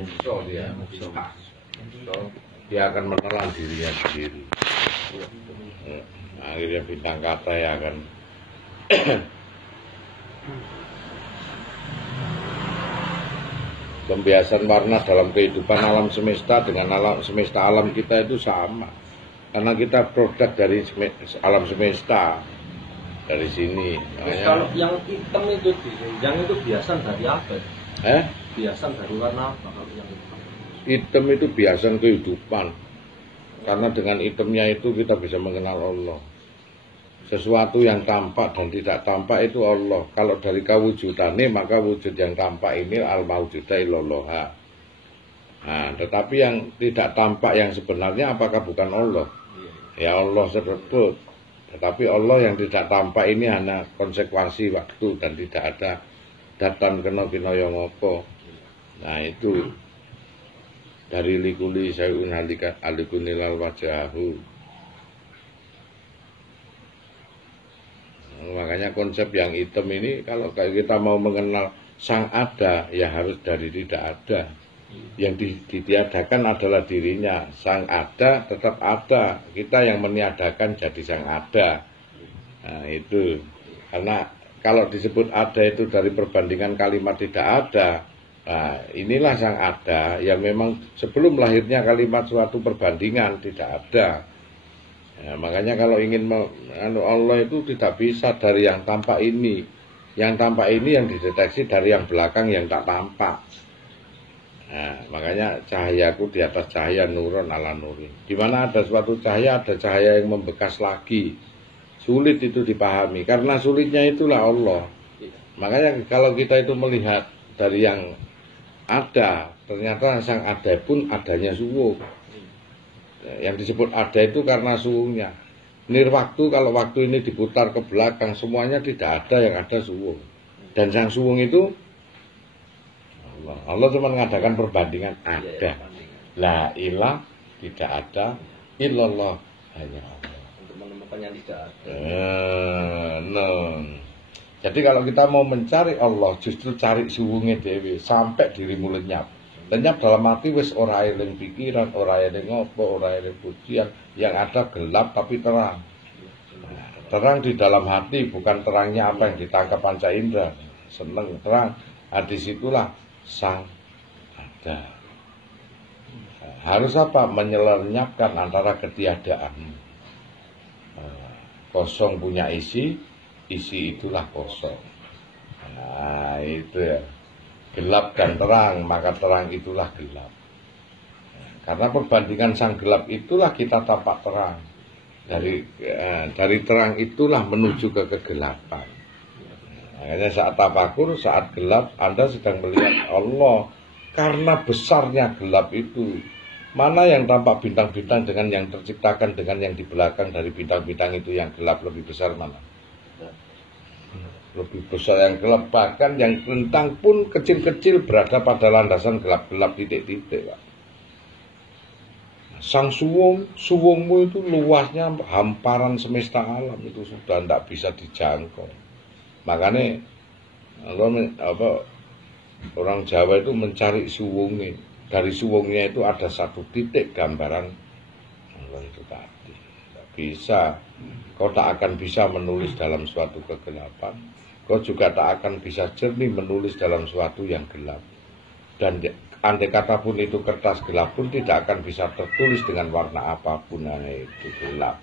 musuh dia. Dia akan menelan dirinya sendiri. Akhirnya bintang kata ya akan pembiasan warna dalam kehidupan alam semesta dengan alam semesta alam kita itu sama. Karena kita produk dari alam semesta. Dari sini. Terus kalau yang hitam itu yang itu biasan dari apa? Biasan dari warna apa kalau yang hitam itu biasan kehidupan. Karena dengan hitamnya itu kita bisa mengenal Allah. Sesuatu yang tampak dan tidak tampak itu Allah. Kalau dari kawujudannya maka wujud yang tampak ini al-mawjuda illallah. Nah, tetapi yang tidak tampak yang sebenarnya apakah bukan Allah? Ya Allah sebut. Tetapi Allah yang tidak tampak ini hanya konsekuensi waktu dan tidak ada datang kena yang apa. Nah itu dari likuli sayun halikat alikunilal wajahu. Makanya konsep yang hitam ini kalau kita mau mengenal sang ada ya harus dari tidak ada. Yang ditiadakan adalah dirinya. Sang ada tetap ada. Kita yang meniadakan jadi sang ada. Nah itu. Karena kalau disebut ada itu dari perbandingan kalimat tidak ada. Nah inilah sang ada yang memang sebelum lahirnya kalimat suatu perbandingan tidak ada. Nah, makanya kalau ingin Allah itu tidak bisa dari yang tampak ini. Yang tampak ini yang dideteksi dari yang belakang yang tak tampak. Nah, makanya cahayaku di atas cahaya nurun ala nurin. Di mana ada suatu cahaya, ada cahaya yang membekas lagi. Sulit itu dipahami. Karena sulitnya itulah Allah. Makanya kalau kita itu melihat dari yang ada, ternyata sang ada pun adanya suwung. Yang disebut ada itu karena suwungnya. Nirwaktu kalau waktu ini diputar ke belakang, semuanya tidak ada yang ada suwung. Dan sang suwung itu Allah cuma mengadakan perbandingan ada. La ilah tidak ada, illallah hanya Allah. Untuk menemukan yang tidak ada. Jadi kalau kita mau mencari Allah, justru cari suwungnya dewi sampai dirimu lenyap. Lenyap dalam arti wis ora eling pikiran, ora eling ngopo, ora eling pujian, yang ada gelap tapi terang. Terang di dalam hati bukan terangnya apa yang ditangkap panca indera. Seneng terang. Nah, disitulah sang ada. Harus apa? Menyelenyapkan antara ketiadaan. Kosong punya isi, isi itulah kosong. Nah itu ya. Gelap dan terang, maka terang itulah gelap. Karena perbandingan sang gelap itulah kita tampak terang. Dari terang itulah menuju ke kegelapan. Makanya saat tafakur, saat gelap, Anda sedang melihat Allah. Karena besarnya gelap itu. Mana yang tampak bintang-bintang dengan yang terciptakan, dengan yang di belakang dari bintang-bintang itu yang gelap lebih besar mana? Lebih besar yang gelap. Bahkan yang rentang pun kecil-kecil berada pada landasan gelap-gelap titik-titik. Pak. Sang suwungmu itu luasnya hamparan semesta alam itu sudah tidak bisa dijangkau. Makanya orang Jawa itu mencari suwungnya. Dari suwungnya itu ada satu titik gambaran Allah itu tadi. Tidak bisa. Kau tak akan bisa menulis dalam suatu kegelapan. Kau juga tak akan bisa jernih menulis dalam suatu yang gelap. Dan andai kata pun itu kertas gelap pun tidak akan bisa tertulis dengan warna apapun. Nah itu gelap.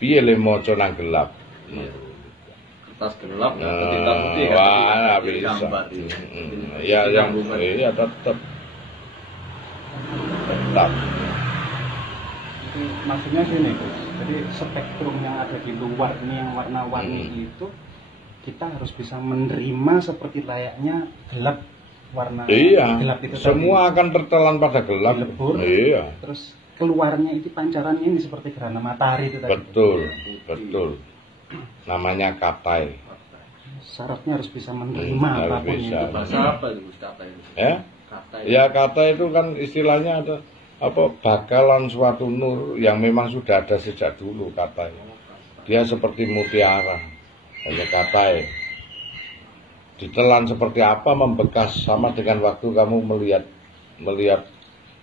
Piye le maca nang gelap. Kertas gelap, tinta putih wah, bisa. Ya yang iya tetap. Maksudnya sini Gus. Jadi spektrum yang ada di luar ini yang warna-warni itu kita harus bisa menerima seperti layaknya gelap warna gelap itu. Semua akan tertelan pada gelap. Lebur. Iya. Terus keluarnya itu pancarannya ini seperti gerhana matahari itu tadi. Betul. Namanya katai. Syaratnya harus bisa menerima apapun itu. Bahasa apa itu Kata itu? Ya kata itu kan istilahnya ada bakalan suatu nur yang memang sudah ada sejak dulu katanya. Dia seperti mutiara. Hanya katai. Ditelan seperti apa membekas sama dengan waktu kamu melihat melihat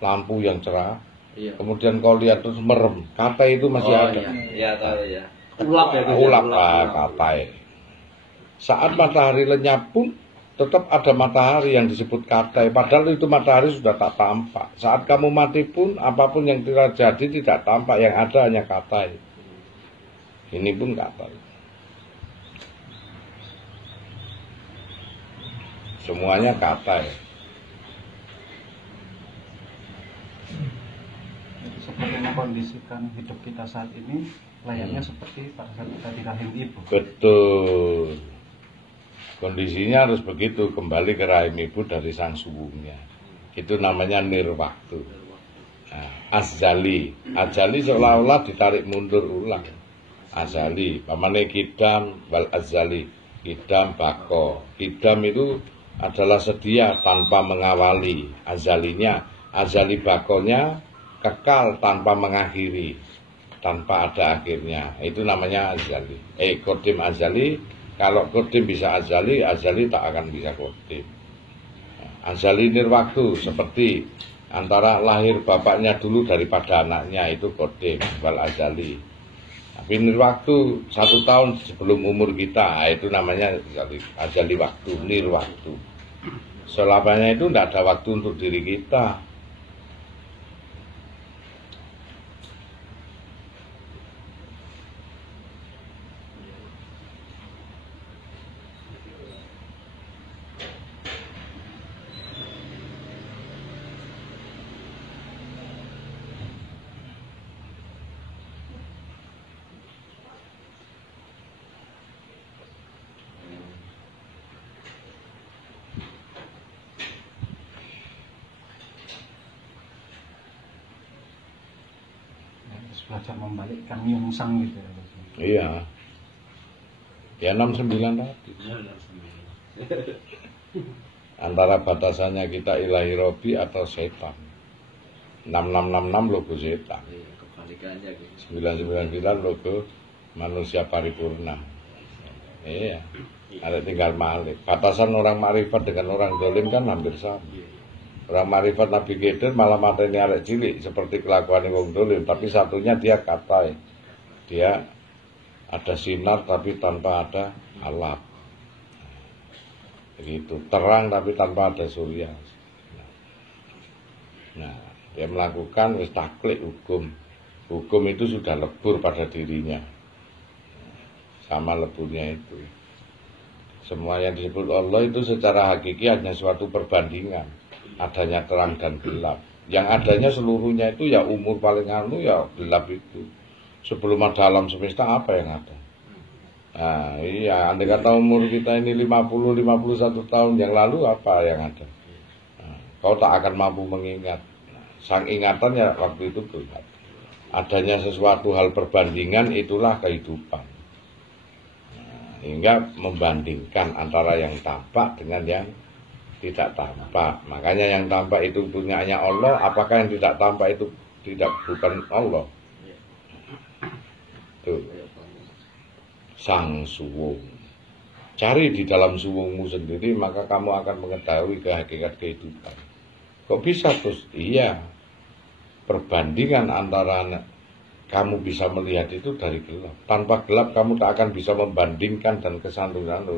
lampu yang cerah, kemudian kau lihat terus merem, katai itu masih ada. Iya, tahu ya. Ulap ya. Ulap katai. Saat matahari lenyap pun tetap ada matahari yang disebut katai, padahal itu matahari sudah tak tampak. Saat kamu mati pun apapun yang terjadi tidak tampak, yang ada hanya katai. Ini pun katai. Semuanya katai. Seperti mengkondisikan hidup kita saat ini layaknya seperti pada saat kita di rahim ibu. Betul. Kondisinya harus begitu, kembali ke rahim ibu dari sang subuhnya. Itu namanya nirwaktu. Nah, azali seolah-olah ditarik mundur ulang. Azali, pamane kidam wal azali. Kidam bako. Kidam itu adalah sedia tanpa mengawali. Azali bakonya kekal tanpa mengakhiri, tanpa ada akhirnya. Itu namanya azali. Kodim azali. Kalau kodim bisa azali tak akan bisa kodim. Azali nirwaktu, seperti antara lahir bapaknya dulu daripada anaknya, itu kodim wal azali. Tapi nirwaktu 1 tahun sebelum umur kita, itu namanya azali waktu, nirwaktu. Selamanya itu tidak ada waktu untuk diri kita. Belajar membalikkan nyungsang gitu ya. Iya. Ya 69 tadi. Antara batasannya kita ilahi robi atau setan. 6666 logo setan. Kebalikannya gitu. 999 logo manusia paripurna. Iya. Ada tinggal malik. Batasan orang makrifat dengan orang dolim kan hampir sama. Orang marifat Nabi Khidir malah mateni arek cilik seperti kelakuan wong dolim, tapi satunya dia katai. Dia ada sinar tapi tanpa ada alat. Begitu, terang tapi tanpa ada surya. Nah, dia melakukan wis taklid hukum. Hukum itu sudah lebur pada dirinya. Sama leburnya itu. Semua yang disebut Allah itu secara hakiki hanya suatu perbandingan. Adanya terang dan gelap. Yang adanya seluruhnya itu ya umur paling anu ya gelap itu. Sebelum ada alam semesta apa yang ada? Nah iya, andai kata umur kita ini 50-51 tahun yang lalu apa yang ada? Nah, kau tak akan mampu mengingat. Sang ingatannya waktu itu gelap. Adanya sesuatu hal perbandingan itulah kehidupan. Nah, hingga membandingkan antara yang tampak dengan yang tidak tampak. Makanya yang tampak itu punyanya Allah, apakah yang tidak tampak itu bukan Allah? Tuh. Sang suwung. Cari di dalam suwungmu sendiri, maka kamu akan mengetahui hakikat kehidupan. Kok bisa terus? Iya. Perbandingan antara kamu bisa melihat itu dari gelap. Tanpa gelap kamu tak akan bisa membandingkan dan kesantunan.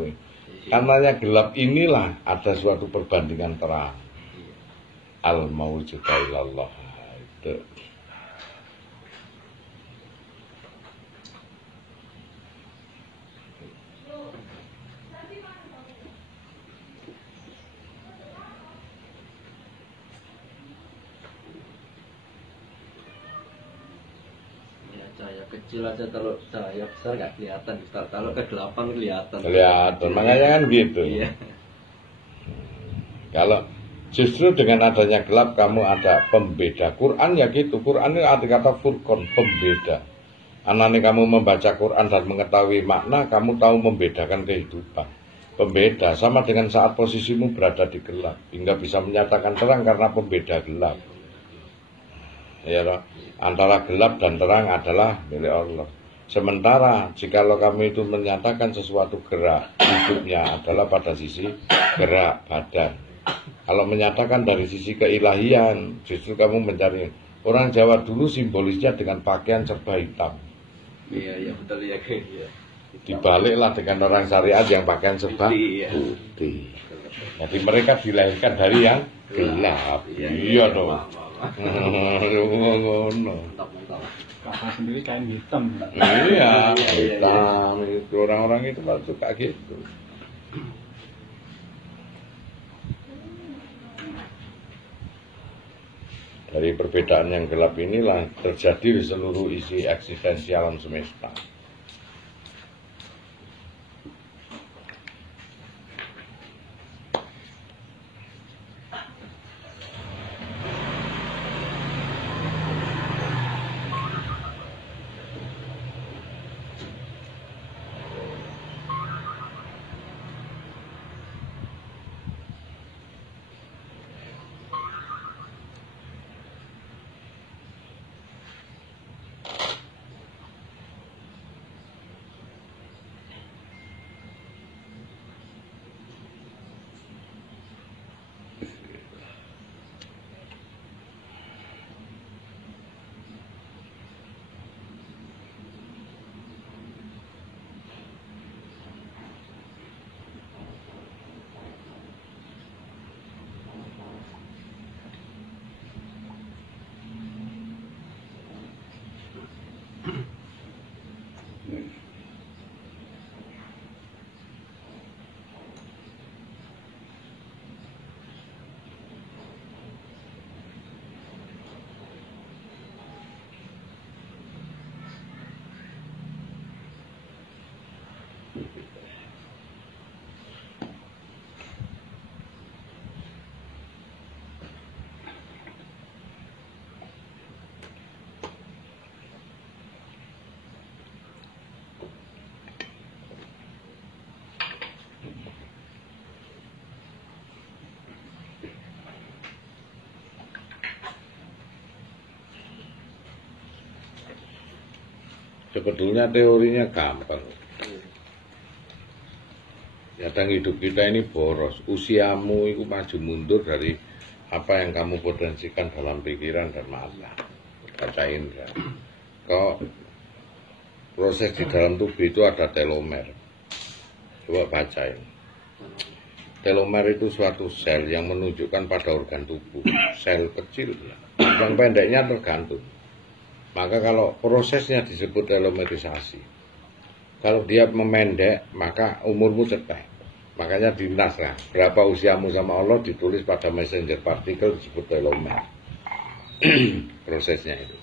Karenanya gelap inilah ada suatu perbandingan terang. Al-mawjudu ilallah. Itu. Cahaya kecil aja, kalau cahaya besar nggak kelihatan, kalau kegelapan kelihatan. Kelihatan, makanya kan gitu. Iya. Kalau justru dengan adanya gelap kamu ada pembeda. Quran ya gitu. Quran ini arti kata furqan, pembeda. Anane kamu membaca Quran dan mengetahui makna, kamu tahu membedakan kehidupan. Pembeda sama dengan saat posisimu berada di gelap, hingga bisa menyatakan terang karena pembeda gelap. Ya, antara gelap dan terang adalah milik Allah. Sementara jikalau kami itu menyatakan sesuatu gerak, hidupnya adalah pada sisi gerak badan. Kalau menyatakan dari sisi keilahian, justru kamu mencari. Orang Jawa dulu simbolisnya dengan pakaian serba hitam. Iya betul ya kayak gitu. Dibaliklah dengan orang syariat yang pakaian serba putih. Jadi mereka dilahirkan dari yang gelap. Iya dong. Mantap. Kakak sendiri kain hitam. Iya, hitam. Itu orang-orang itu kalau suka gitu. Dari perbedaan yang gelap inilah terjadi di seluruh isi eksistensi alam semesta. Sebetulnya teorinya gampang. Kadang hidup kita ini boros. Usiamu itu maju mundur dari apa yang kamu potensikan dalam pikiran dan mata. Baca indra. Kau proses di dalam tubuh itu ada telomer. Coba bacain. Telomer itu suatu sel yang menunjukkan pada organ tubuh. Sel kecil. Yang pendeknya tergantung. Maka kalau prosesnya disebut telomerisasi. Kalau dia memendek, maka umurmu cetek. Makanya dinas lah. Berapa usiamu sama Allah ditulis pada messenger partikel disebut telomer. Prosesnya itu.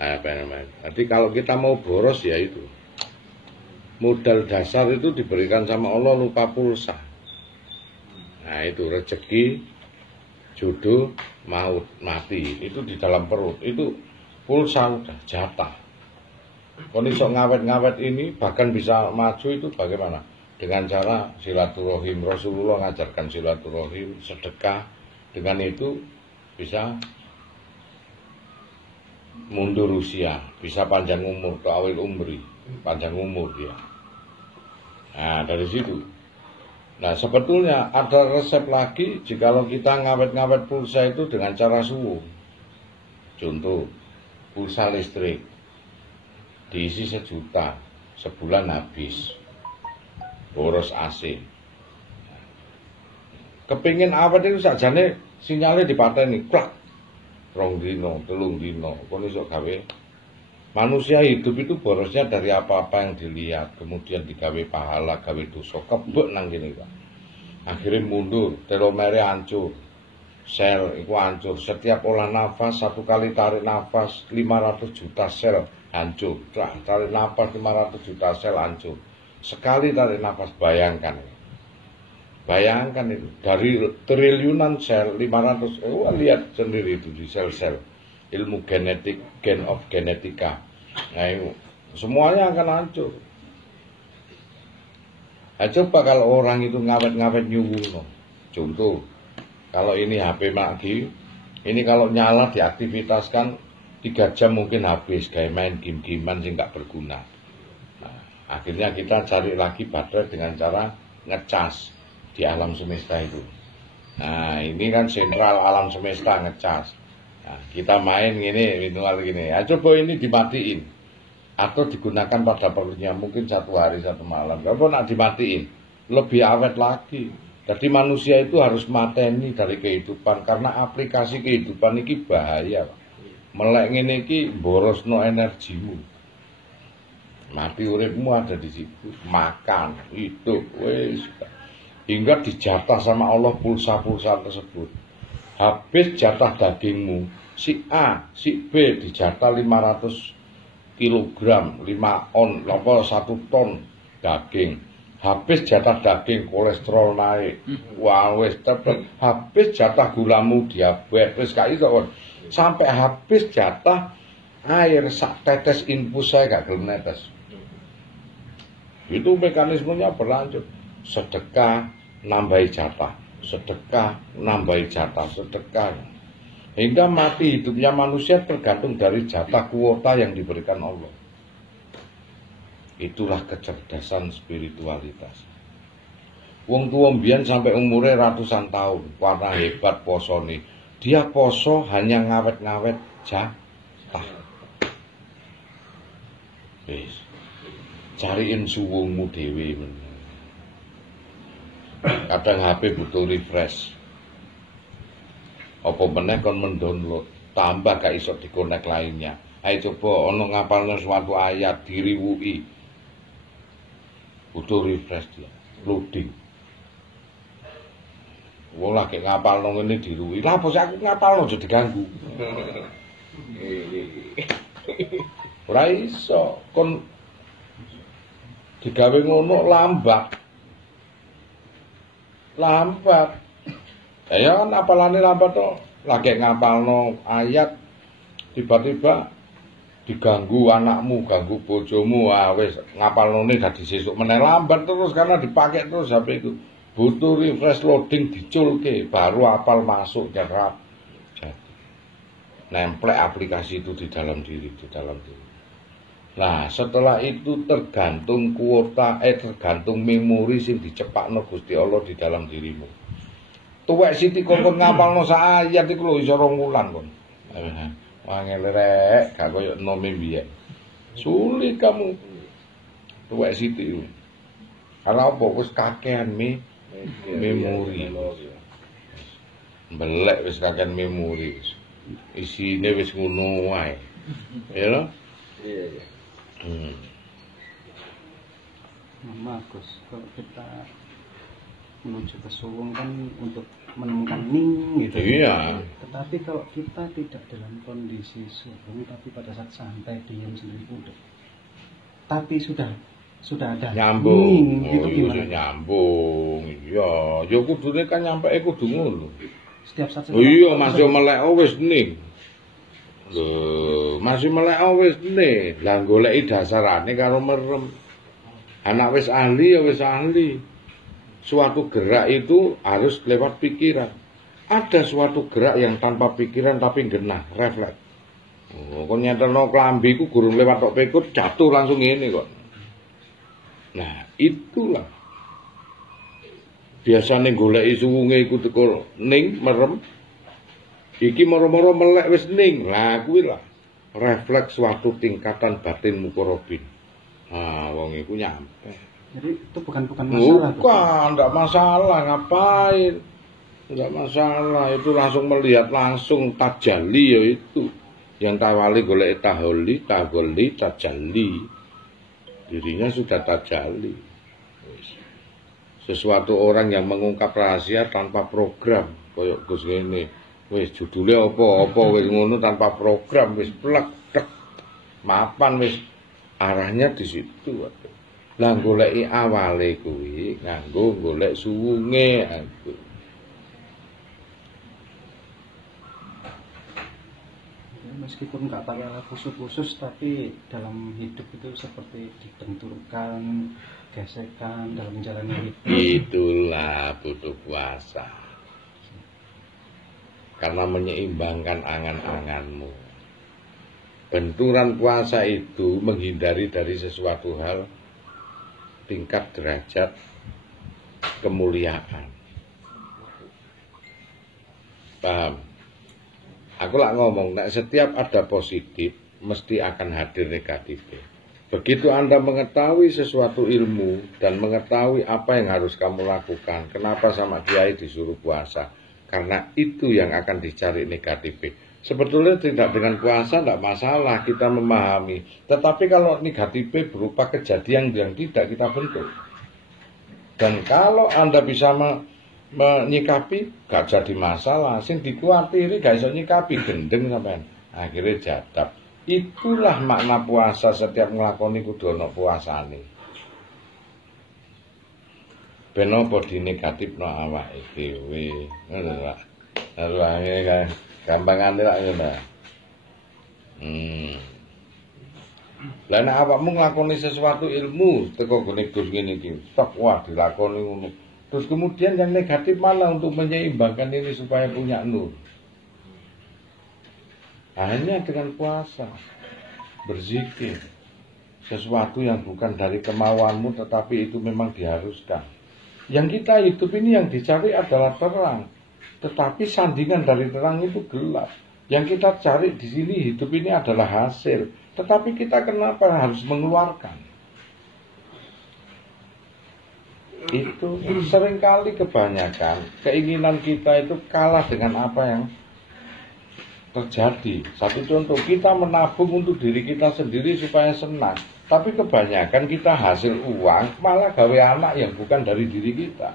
Apa namanya? Jadi kalau kita mau boros ya itu. Modal dasar itu diberikan sama Allah lupa pulsa. Nah itu rezeki, jodoh, maut, mati. Itu di dalam perut. Itu pulsa udah jatah. Kalau iso ngawet-ngawet ini bahkan bisa maju itu bagaimana? Dengan cara silaturahim. Rasulullah ngajarkan silaturahim, sedekah. Dengan itu bisa mundur usia, bisa panjang umur, ta'awil umri, panjang umur dia. Nah dari situ. Nah sebetulnya ada resep lagi jikalau kita ngawet-ngawet pulsa itu dengan cara suwu. Contoh, pulsa listrik diisi 1 juta, sebulan habis, boros AC. Kepingin awet itu sajane sinyalnya dipateni, klak, 2 dino, 3 dino, kon iso gawe. Manusia hidup itu borosnya dari apa-apa yang dilihat, kemudian digawe pahala, gawe dosa, kebek nang kene Pak. Akhirnya mundur, telomere hancur. Sel itu hancur. Setiap olah nafas, 1 kali tarik nafas 500 juta sel hancur. Tarik nafas 500 juta sel hancur. Sekali tarik nafas, bayangkan. Bayangkan itu. Dari triliunan sel 500, lihat sendiri itu di sel-sel. Ilmu genetik, gen of genetika. Nah itu semuanya akan hancur. Nah, coba kalau orang itu ngawet-ngawet nyuwuno. Contoh, kalau ini HP lagi, ini kalau nyala diaktivitaskan 3 jam mungkin habis kayak main game-gamean sih nggak berguna. Nah, akhirnya kita cari lagi baterai dengan cara ngecas. di alam semesta itu. Nah, ini kan sentral alam semesta ngecas. Nah, kita main gini, minimal gini. Ya, coba ini dimatiin. Atau digunakan pada perlunya mungkin 1 hari 1 malam. Kalau nak dimatiin, lebih awet lagi. Jadi manusia itu harus mateni dari kehidupan. Karena aplikasi kehidupan ini bahaya. Melek ngene iki borosno energimu. Mati uripmu ada di situ. Makan, hidup, wis. Hingga dijatah sama Allah pulsa-pulsa tersebut. Habis jatah dagingmu, si A, si B dijatah 500 kilogram, 5 on, 1 ton daging. Habis jatah daging, kolesterol naik. Wah, wis cepet. Habis jatah gulamu diabetes, gak iso. Sampai habis jatah air sak tetes infus saya gak gelem netes. Itu mekanismenya berlanjut. Sedekah nambahi jatah, sedekah nambahi jatah, sedekah. Hingga mati hidupnya manusia tergantung dari jatah kuota yang diberikan Allah. Itulah kecerdasan spiritualitas. Wong tua mbiyen sampai umurnya ratusan tahun, warna hebat posone. Dia poso hanya ngawet-ngawet jatah. Wis. Cariin suwungmu dhewe men. Kadang HP butuh refresh. Apa meneh kon mendownload, tambah gak iso dikonek lainnya. Ayo coba ono ngapalno suatu ayat diriwuki. Butuh refresh dia, loading. Wong lagi ngapalno ngene diruwi. Lah apa sih aku ngapalno aja diganggu. Ora iso kon digawe ngono lambat. Ya kan apalane lambat to. Lagi ngapalno ayat tiba-tiba diganggu anakmu, ganggu bojomu, wis ngapalnone dadi sesuk meneh lambat terus karena dipakai terus HP itu. Butuh refresh loading diculke baru apal masuk jadi nemplek aplikasi itu di dalam diri. Nah, setelah itu tergantung kuota, tergantung memori sing dicepakno Gusti Allah di dalam dirimu. Tuwek siti kon ngapalno sak ayat iku lho iso 2 wulan kon. Wangel rek, gak koyo nome mbiyen. Sulit kamu. Tuwek siti. Ala apa wis kakean memori. Belek wis kakean memori. Isine wis ngono wae. Ya lho? Iya. Bagus kalau kita menuju ke suwung kan untuk menemukan ning gitu. Iya. Tetapi kalau kita tidak dalam kondisi suwung tapi pada saat santai diam sendiri udah. Tapi sudah ada nyambung. Ning, itu gimana? Nyambung. Iya, ya kudune kan nyampe kudu ngono. Setiap saat. Iya, masih melek wis ning. Lho, masih melek wis nih. Lah goleki dasarane karo merem. Anak wis ahli ya wis ahli. Suatu gerak itu harus lewat pikiran. Ada suatu gerak yang tanpa pikiran tapi genah, refleks. Oh, kon nyetelno klambi ku gurung lewat tok pekut jatuh langsung ngene kok. Nah, itulah. Biasane goleki suwunge iku teko ning merem. Iki moro-moro melek wis ning. Lah kuwi lah refleks suatu tingkatan batin mukorobin. Nah, wong iku nyampe. Jadi itu bukan masalah. Bukan, enggak masalah, ngapain? Enggak masalah, itu langsung melihat langsung tajalli ya itu. Yang tawali golek taholi, tajalli. Dirinya sudah tajalli. Sesuatu orang yang mengungkap rahasia tanpa program, koyok Gus ngene. Wis judule apa wis ngono tanpa program wis plek tek. Mapan wis arahnya di situ. Lah goleki awale kuwi nganggo golek suwunge aku. Meskipun nggak pakai alat khusus tapi dalam hidup itu seperti dibenturkan, gesekan dalam menjalani hidup. Itulah butuh puasa. Karena menyeimbangkan angan-anganmu. Benturan puasa itu menghindari dari sesuatu hal tingkat derajat kemuliaan. Paham? Aku lah ngomong, nek setiap ada positif mesti akan hadir negatif. Begitu Anda mengetahui sesuatu ilmu dan mengetahui apa yang harus kamu lakukan, kenapa sama kiai disuruh puasa? Karena itu yang akan dicari negatif. Sebetulnya tidak dengan puasa tidak masalah, kita memahami. Tetapi kalau negatif berupa kejadian yang tidak kita bentuk. Dan kalau Anda bisa menyikapi, gak jadi masalah. Sing dikuatiri gak bisa nyikapi, gendeng sampean. Akhirnya jadab. Itulah makna puasa, setiap nglakoni kudu ana puasane. Ben apa dinegatifno awake dhewe. Ngono lho. Lah gampangane lak ngono. Lah nek awakmu nglakoni sesuatu ilmu teko gone Gus ngene iki, tok wah dilakoni ngono. Terus kemudian yang negatif malah untuk menyeimbangkan ini supaya punya nur. Hanya dengan puasa, berzikir, sesuatu yang bukan dari kemauanmu tetapi itu memang diharuskan. Yang kita hidup ini yang dicari adalah terang, tetapi sandingan dari terang itu gelap. Yang kita cari di sini hidup ini adalah hasil, tetapi kita kenapa harus mengeluarkan? Itu seringkali kebanyakan keinginan kita itu kalah dengan apa yang terjadi. Satu contoh, kita menabung untuk diri kita sendiri supaya senang, tapi kebanyakan kita hasil uang malah gawe anak yang bukan dari diri kita.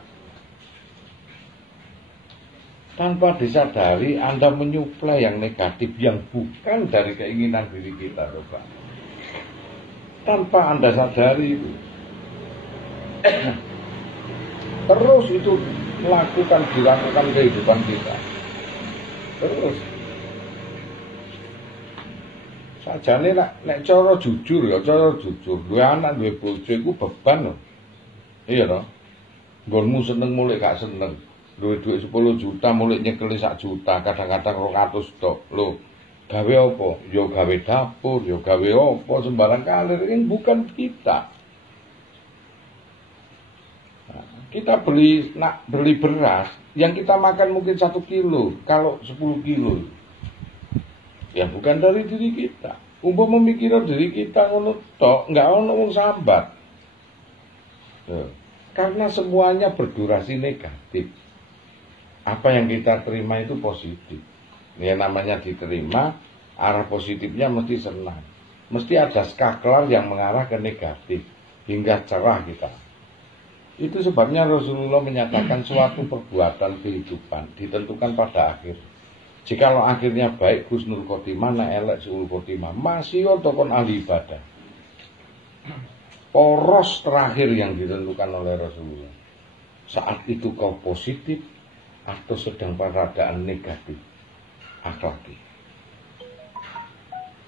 Tanpa disadari Anda menyuplai yang negatif yang bukan dari keinginan diri kita, coba. Tanpa Anda sadari itu. Terus itu dilakukan kehidupan kita. Terus. Sajane nek cara jujur ya, duwe anak duwe bojo iku beban lho. Iya toh? Nggonmu seneng mulih gak seneng. Duwe dhuwit 10 juta mulih nyekeli 1 juta, kadang-kadang 200 tok. Lho, gawe apa? Ya gawe dapur, ya gawe apa sembarang kalir ini bukan kita. Kita beli beras, yang kita makan mungkin 1 kilo, kalau 10 kilo. Ya bukan dari diri kita. Umpama memikirkan diri kita ngono tok, enggak ono wong sambat. Karena semuanya berdurasi negatif. Apa yang kita terima itu positif. Yang namanya diterima, arah positifnya mesti senang. Mesti ada skaklar yang mengarah ke negatif hingga cerah kita. Itu sebabnya Rasulullah menyatakan suatu perbuatan kehidupan ditentukan pada akhir. Jikalau akhirnya baik husnul khotimah, na elek suul khotimah, masih otokon ahli ibadah. Poros terakhir yang ditentukan oleh Rasulullah. Saat itu kau positif atau sedang keadaan negatif, akhlaki.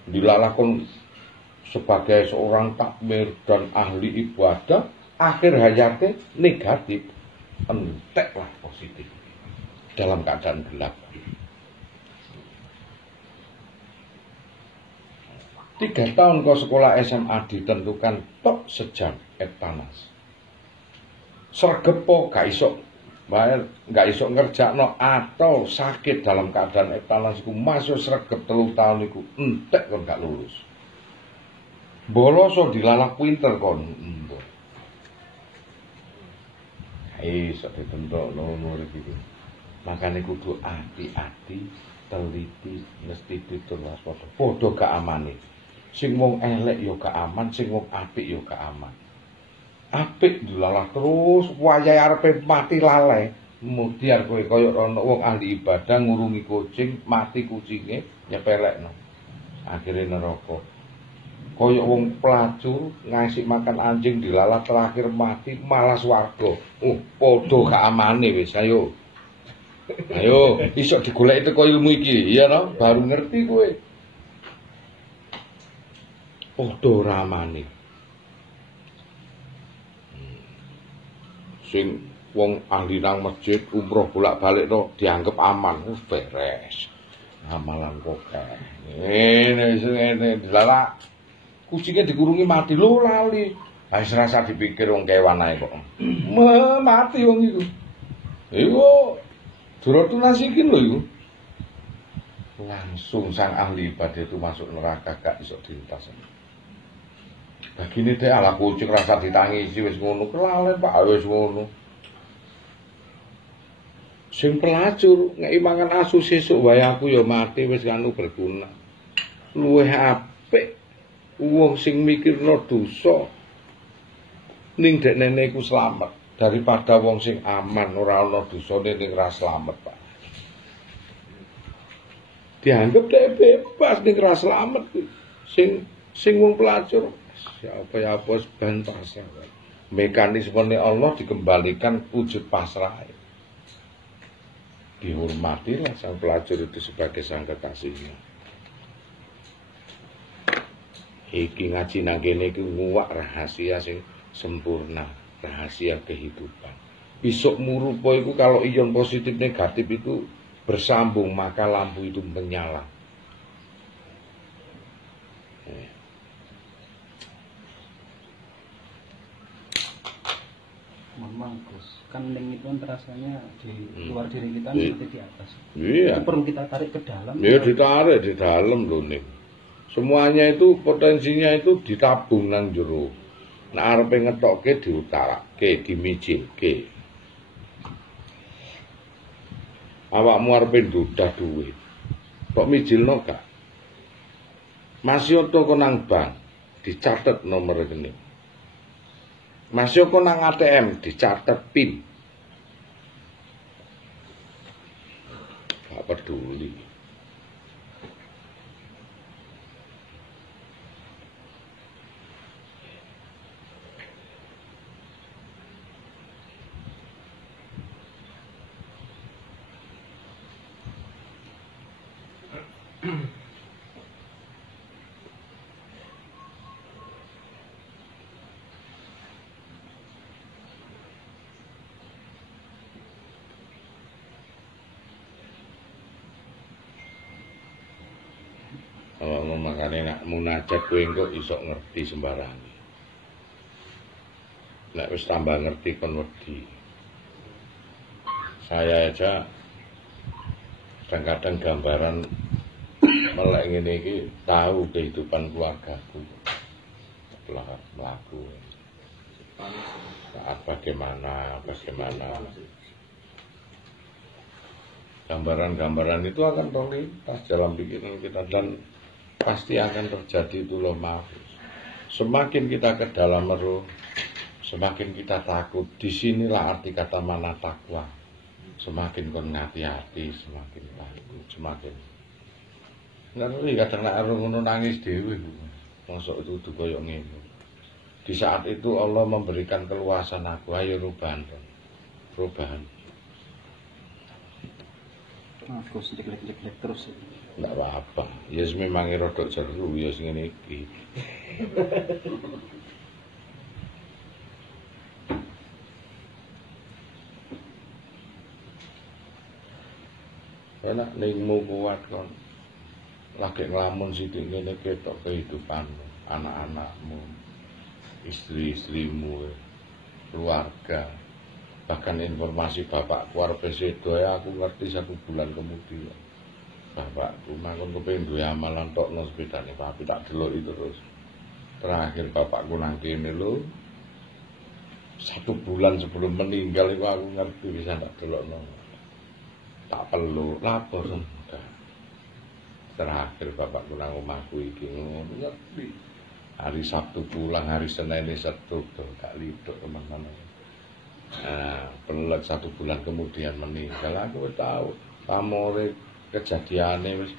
Dilalakon sebagai seorang takmir dan ahli ibadah, akhir hayatnya negatif, enteklah positif dalam keadaan gelap. 3 tahun kau sekolah SMA ditentukan tok sejam panas. Sregepo gak iso bayar, gak iso ngerjakno atau sakit dalam keadaan panas iku masuk sregep 3 tahun iku entek kon gak lulus. Boloso dilalak pinter kon. Iso ditentuk nomor iki. Makane kudu hati-hati, teliti, mesti ditur waspada. Padha gak amane. Sing wong elek ya gak aman, sing wong apik ya gak aman. Apik dilalah terus, wayahe arepe mati lalai. Kemudian kowe kaya ana wong ahli ibadah ngurungi kucing, mati kucinge nyepelekno. Akhire neraka. Kaya wong pelacur ngasih makan anjing dilalah terakhir mati malah swarga. Padha gak amane wis, ayo. Ayo, iso digoleki teko ilmu iki, iya to? Baru ngerti kowe. Padha ora amane. Sing wong ahli nang masjid umroh bolak-balik to dianggap aman, wis beres. Amalan kok. Ngene dilalah kucingnya dikurungi mati lho lali. Wis rasa dipikir wong kewan ae kok. Mati wong iku. Iku Duratuna iki lho iku. Langsung sang ahli ibadah itu masuk neraka gak iso dilintas. Bagine dhek ala kucing rasa ditangisi wis ngono, kelalen Pak wis ngono. Sing pelacur ngeki mangan asu sesuk wae aku ya mati wis anu berguna. Luwih apik wong sing mikirno dosa ning dekne iku slamet daripada wong sing aman ora ana dosane ning ra slamet, Pak. Dianggap dhek bebas ning ra slamet sing wong pelacur apa ben pasrah. Mekanisme Allah dikembalikan wujud pasrah. Dihormatilah sang pelacur itu sebagai sang kekasihnya. Iki ngaji nang kene iki nguwak rahasia sing sempurna, rahasia kehidupan. Besok murupa itu kalau ion positif negatif itu bersambung maka lampu itu menyala. Memang Gus, kan link itu rasanya di luar diri kita seperti di atas. Iya. Itu perlu kita tarik ke dalam. Iya, ditarik di dalam loh nih. Semuanya itu potensinya itu ditabung nang jero. Nek arepe ngetokke diutarake, dimijilke. Awakmu arepe ndudah duit. Kok mijilno gak? Masih toko nang bank dicatet nomor rekening. Masih kok nang ATM dicatat PIN. Gak peduli. Kalau makane nak munajat kowe engko iso ngerti sembarang. Nek wis tambah ngerti kon wedi. Saya aja kadang-kadang gambaran melek ngene iki tahu kehidupan keluargaku. Setelah melaku. Saat bagaimana. Gambaran-gambaran itu akan terlintas dalam pikiran kita dan pasti akan terjadi itu loh mahfuz. Semakin kita ke dalam roh, semakin kita takut. Disinilah arti kata mana takwa. Semakin kon hati-hati, semakin takut, semakin. Ngerti kadang nek arep ngono nangis dhewe. Mosok itu koyo ngene. Di saat itu Allah memberikan keluasan aku, ayo perubahan. Aku sedikit-sedikit terus. Nggak apa-apa. Ya memang rodok jeru ya sing ngene iki. Enak ningmu kuat kon. Lagi nglamun sithik ngene ketok kehidupanmu, anak-anakmu, istri-istrimu, keluarga. Bahkan informasi bapakku arep sedo aku ngerti 1 bulan kemudian. Bapakku mangkon kepengin duwe amalan tokno sepedane papi tak deloki terus. Terakhir bapakku nang kene lho. 1 bulan sebelum meninggal itu aku ngerti bisa tak delokno. Tak perlu lapor enggak. Terakhir bapakku nang omahku iki ngono ngerti. Hari Sabtu pulang, hari Senin setu gak lidok teman-teman. Nah, pelet 1 bulan kemudian meninggal. Aku tahu pamore kejadiannya wis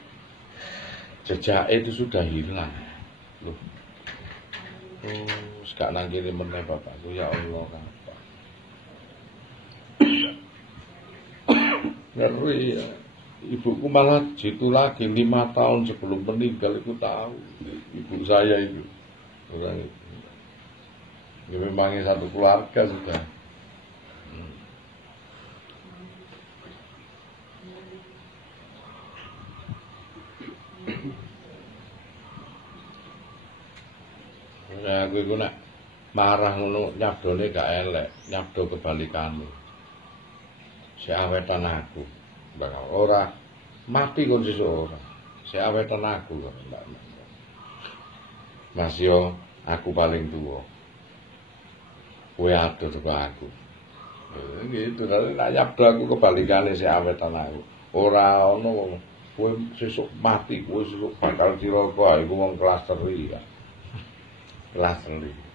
jejak itu sudah hilang. Loh. Gak nang kene meneh bapakku ya Allah apa. Ngeri ya. Ibuku malah jitu lagi 5 tahun sebelum meninggal itu tahu. Ibu saya itu orang itu. Ya memangnya 1 keluarga sudah. Ya aku nak marah ngono nyabdone gak elek, nyabdo kebalikane. Sik awetan aku. Bakal ora mati kon sesuk ora. Sik awetan aku kok. Mas yo aku paling tuwa. Kowe atur kok aku. Gitu, tapi nek nyabdo aku kebalikane sik awetan aku. Ora ono kowe sesuk mati, kowe sesuk bakal cilaka, iku wong kelas 3 ya. Kelas 3.